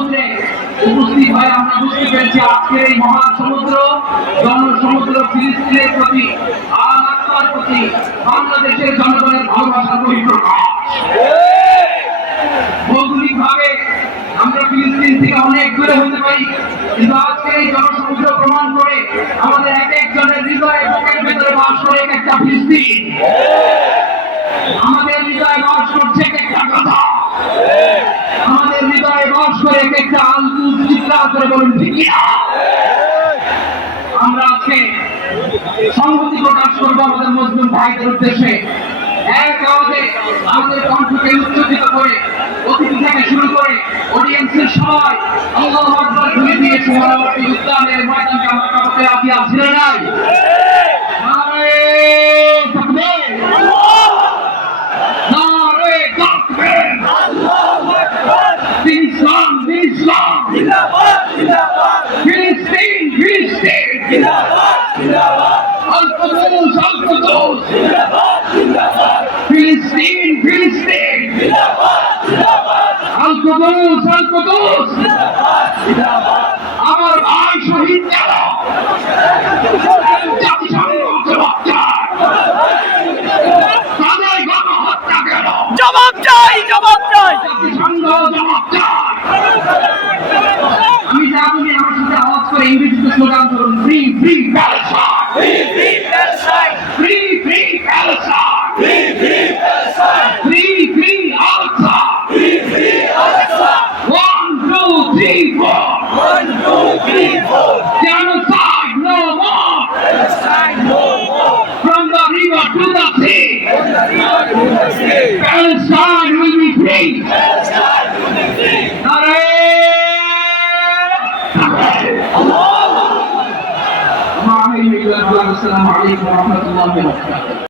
সমুদ্রে উপস্থিত হয়ে আমরা বুঝতে পেরেছি আজকের এই মহাসমুদ্র জনসমুদ্র ফিলিস্তিনের প্রতি আর আত্মার প্রতি বাংলাদেশের জনগণের ভালোবাসার বহিঃপ্রকাশ। ভৌগোলিকভাবে আমরা ফিলিস্তিন থেকে অনেক দূরে হতে পারি, কিন্তু আজকের এই জনসমুদ্র প্রমাণ করে আমাদের এক একজনের হৃদয়ে বুকের ভেতরে বাস করে এক একটা ফিলিস্তিন। আমাদের হৃদয়ে বাস করছে এক একটা কথা, আমাদের হৃদয়ে বাস করে এক একটা আলকুল চিৎকার করে বলুন ঠিক কিনা। আমরা আজকে সংহতি প্রকাশ করবো আমাদের মুসলিম ভাইদের উদ্দেশ্যে। এক আওয়াজে আমাদের কণ্ঠকে উচ্চকিত করে অতিথি থেকে শুরু করে অডিয়েন্সের সবাই আল্লাহু আকবার বলে দিয়ে পরবর্তী উদ্যানের ময়দানকে আমরা কাঁপাতে রাজি আছি না নাই? নারে তাকবীর, নারে তাকবীর, আল্লাহু আকবার, ইসলাম ইসলাম, জিন্দাবাদ জিন্দাবাদ, ফিলিস্তিন ফিলিস্তিন, জিন্দাবাদ জিন্দাবাদ, আল-কুদস আল-কুদস, জিন্দাবাদ জিন্দাবাদ, ফিলিস্তিন ফিলিস্তিন, জিন্দাবাদ জিন্দাবাদ, আল-কুদস আল-কুদস, জিন্দাবাদ জিন্দাবাদ। আমার ভাই শহীদ গেল, জাতিসংঘ জবাব চায়, তাদের গণহত্যা গেল, জবাব চাই জবাব চাই, জাতিসংঘ জবাব চায়। আমি জানি আমার সাথে আওয়াজ করে ইংরেজিতে স্লোগান ধরুন, free free Palestine, free free Palestine, free free Palestine, free free Palestine, free free Al Aqsa, free free Al Aqsa, 1 2 3 4, 1 2 3 4, genocide no more, Palestine no more, from the river to the sea, from the river to the sea, Palestine will be free. Palestine will be free. নারে তাকবীর, Allahu Akbar. আসসালামু আলাইকুম ওয়া রাহমাতুল্লাহি ওয়া বারাকাতুহু।